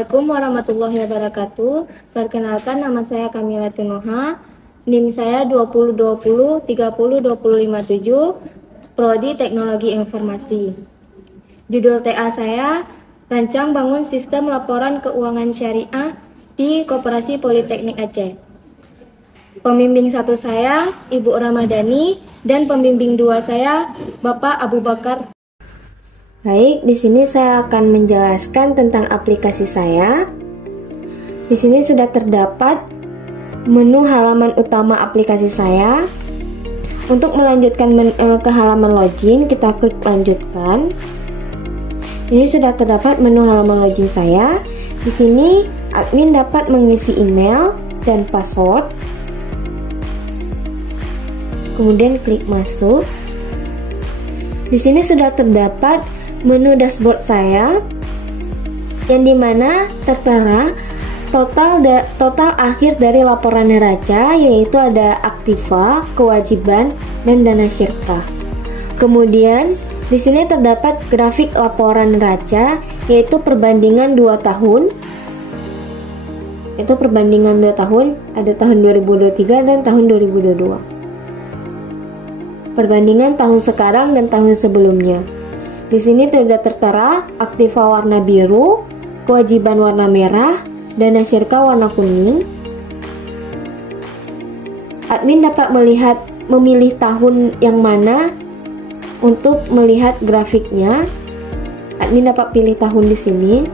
Assalamualaikum warahmatullahi wabarakatuh. Perkenalkan, nama saya Kamila Tunuha. NIM saya 2020 3020557, Prodi Teknologi Informasi. Judul TA saya, Rancang Bangun Sistem Laporan Keuangan Syariah di Koperasi Politeknik Aceh. Pembimbing 1 saya, Ibu Ramadhani, dan pembimbing 2 saya, Bapak Abu Bakar. Baik, di sini saya akan menjelaskan tentang aplikasi saya. Di sini sudah terdapat menu halaman utama aplikasi saya. Untuk melanjutkan ke halaman login, kita klik lanjutkan. Ini sudah terdapat menu halaman login saya. Di sini admin dapat mengisi email dan password. Kemudian klik masuk. Di sini sudah terdapat menu dashboard saya, yang dimana tertera total akhir dari laporan neraca, yaitu ada aktiva, kewajiban, dan dana syirkah. Kemudian di sini terdapat grafik laporan neraca, yaitu perbandingan 2 tahun. Itu perbandingan 2 tahun, ada tahun 2023 dan tahun 2022. Perbandingan tahun sekarang dan tahun sebelumnya. Di sini sudah tertera aktiva warna biru, kewajiban warna merah, dana syirkah warna kuning. Admin dapat memilih tahun yang mana untuk melihat grafiknya. Admin dapat pilih tahun di sini.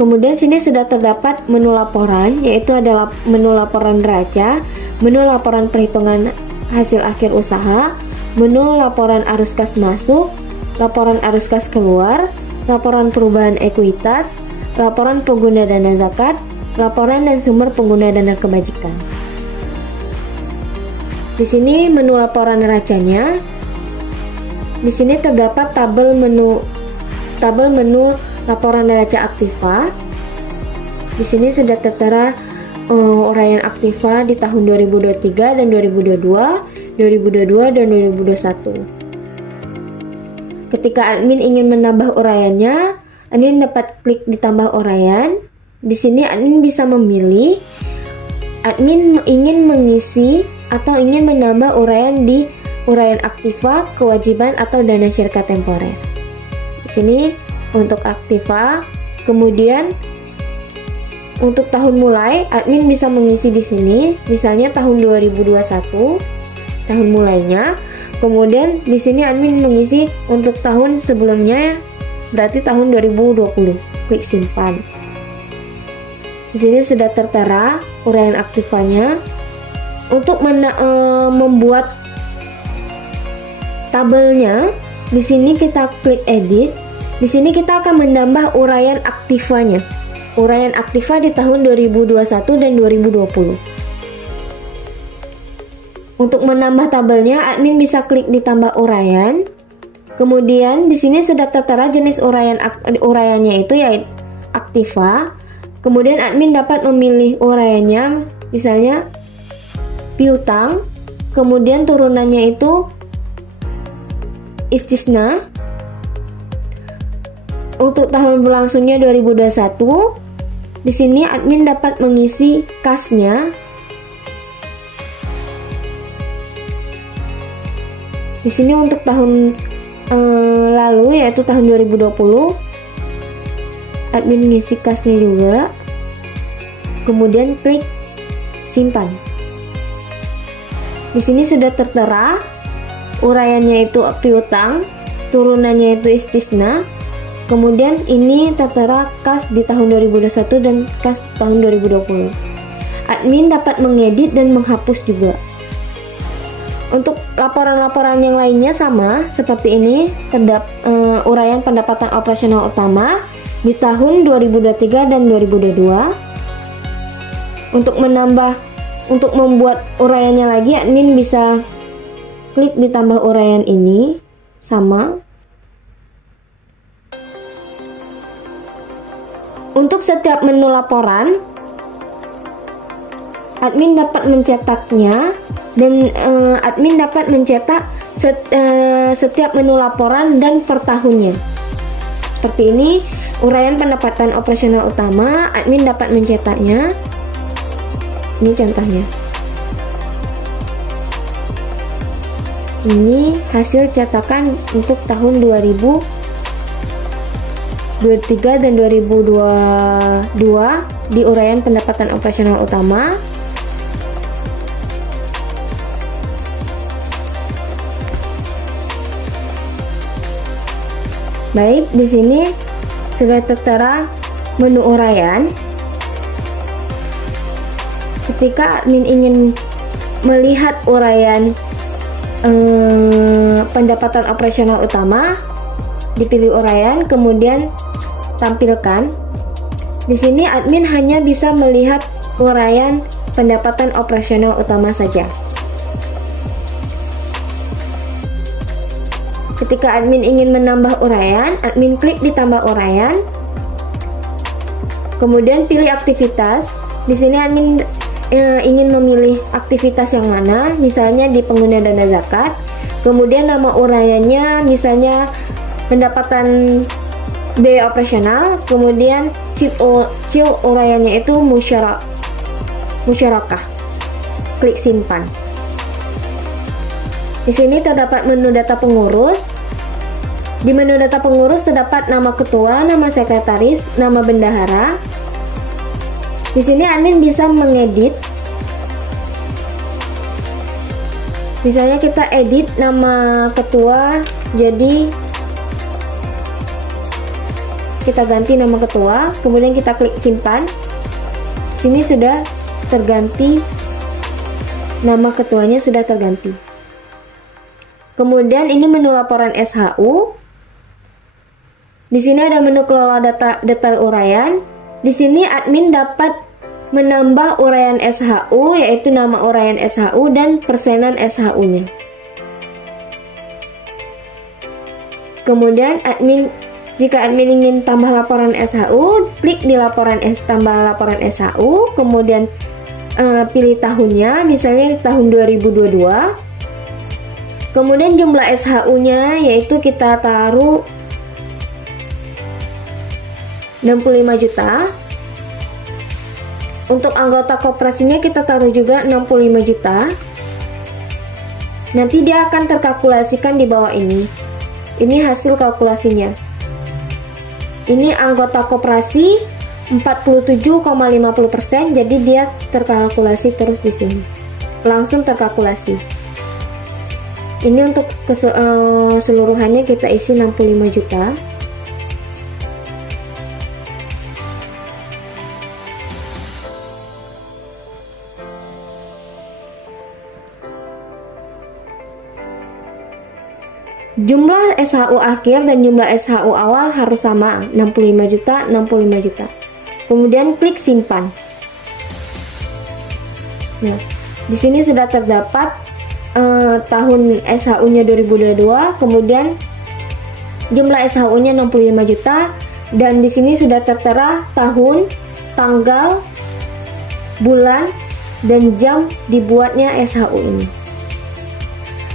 Kemudian sini sudah terdapat menu laporan, yaitu adalah menu laporan neraca, menu laporan perhitungan hasil akhir usaha, menu laporan arus kas masuk, laporan arus kas keluar, laporan perubahan ekuitas, laporan pengguna dana zakat, laporan dan sumber pengguna dana kebajikan. Di sini menu laporan neracanya. Di sini terdapat tabel menu laporan neraca aktiva. Di sini sudah tertera uraian aktiva di tahun 2023 dan 2022, 2022 dan 2021. Ketika admin ingin menambah uraiannya, admin dapat klik ditambah uraian. Di sini admin bisa memilih admin ingin mengisi atau ingin menambah uraian di uraian aktiva, kewajiban atau dana syirkah temporer. Di sini untuk aktiva, kemudian untuk tahun mulai, admin bisa mengisi di sini, misalnya tahun 2021, tahun mulainya. Kemudian di sini admin mengisi untuk tahun sebelumnya, berarti tahun 2020. Klik simpan. Di sini sudah tertera uraian aktivanya. Untuk membuat tabelnya, di sini kita klik edit. Di sini kita akan menambah uraian aktivanya. Uraian aktiva di tahun 2021 dan 2020. Untuk menambah tabelnya, admin bisa klik ditambah uraian. Kemudian di sini sudah tertera jenis uraiannya itu yaitu aktiva. Kemudian admin dapat memilih uraiannya, misalnya piutang. Kemudian turunannya itu istisna. Untuk tahun berlangsungnya 2021, di sini admin dapat mengisi kasnya. Di sini untuk tahun lalu, yaitu tahun 2020, admin mengisi kasnya juga. Kemudian klik simpan. Di sini sudah tertera uraiannya itu piutang, turunannya itu istisna. Kemudian ini tertera kas di tahun 2021 dan kas tahun 2020. Admin dapat mengedit dan menghapus juga. Untuk laporan-laporan yang lainnya sama seperti ini, uraian pendapatan operasional utama di tahun 2023 dan 2022. Untuk membuat uraiannya lagi, admin bisa klik ditambah uraian ini sama. Untuk setiap menu laporan, admin dapat mencetaknya dan admin dapat mencetak setiap menu laporan dan per tahunnya. Seperti ini. uraian pendapatan operasional utama, admin dapat mencetaknya. Ini contohnya. Ini hasil cetakan untuk tahun 2023 dan 2022 di uraian pendapatan operasional utama. Baik, di sini sudah tertera menu uraian. Ketika admin ingin melihat uraian pendapatan operasional utama, dipilih uraian, kemudian tampilkan. Di sini admin hanya bisa melihat uraian pendapatan operasional utama saja. Ketika admin ingin menambah uraian, admin klik di tambah uraian, kemudian pilih aktivitas. Di sini admin ingin memilih aktivitas yang mana, misalnya di pengguna dana zakat, kemudian nama uraiannya misalnya pendapatan biaya operasional, kemudian cil uraiannya itu musyarakah. Klik simpan. Di sini terdapat menu data pengurus. Di menu data pengurus terdapat nama ketua, nama sekretaris, nama bendahara. Di sini admin bisa mengedit. Misalnya kita edit nama ketua, jadi kita ganti nama ketua, kemudian kita klik simpan. Sini sudah terganti, nama ketuanya sudah terganti. Kemudian ini menu laporan SHU. Di sini ada menu kelola data detail uraian. Di sini admin dapat menambah uraian SHU, yaitu nama uraian SHU dan persenan SHU-nya. Kemudian jika admin ingin tambah laporan SHU, klik di tambah laporan SHU, kemudian pilih tahunnya, misalnya tahun 2022. Kemudian jumlah SHU-nya yaitu kita taruh 65 juta. Untuk anggota koperasinya kita taruh juga 65 juta. Nanti dia akan terkalkulasikan di bawah ini. Ini hasil kalkulasinya. Ini anggota koperasi 47,50%, jadi dia terkalkulasi terus di sini. Langsung terkalkulasi. Ini untuk keseluruhannya kita isi 65 juta. Jumlah SHU akhir dan jumlah SHU awal harus sama, 65 juta, 65 juta. Kemudian klik simpan. Nah, di sini sudah terdapat tahun SHU-nya 2022, kemudian jumlah SHU-nya 65 juta, dan di sini sudah tertera tahun, tanggal, bulan, dan jam dibuatnya SHU ini.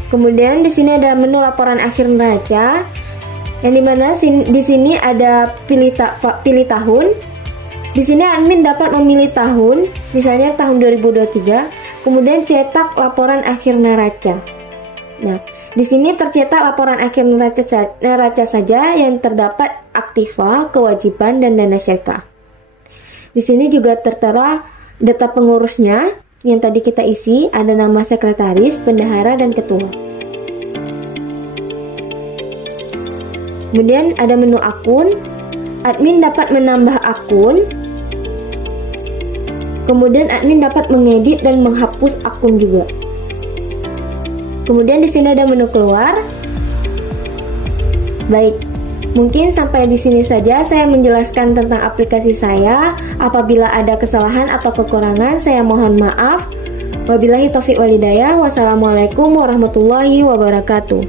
Kemudian di sini ada menu laporan akhir neraca, yang dimana di sini ada pilih tahun. Di sini admin dapat memilih tahun, misalnya tahun 2023, kemudian cetak laporan akhir neraca. Nah, di sini tercetak laporan akhir neraca saja yang terdapat aktiva, kewajiban, dan dana syariah. Di sini juga tertera data pengurusnya. Yang tadi kita isi, ada nama sekretaris, bendahara, dan ketua. Kemudian ada menu akun. Admin dapat menambah akun. Kemudian admin dapat mengedit dan menghapus akun juga. Kemudian di sini ada menu keluar. Baik. Mungkin sampai di sini saja saya menjelaskan tentang aplikasi saya. Apabila ada kesalahan atau kekurangan, saya mohon maaf. Wabillahi taufiq wal hidayah. Wassalamualaikum warahmatullahi wabarakatuh.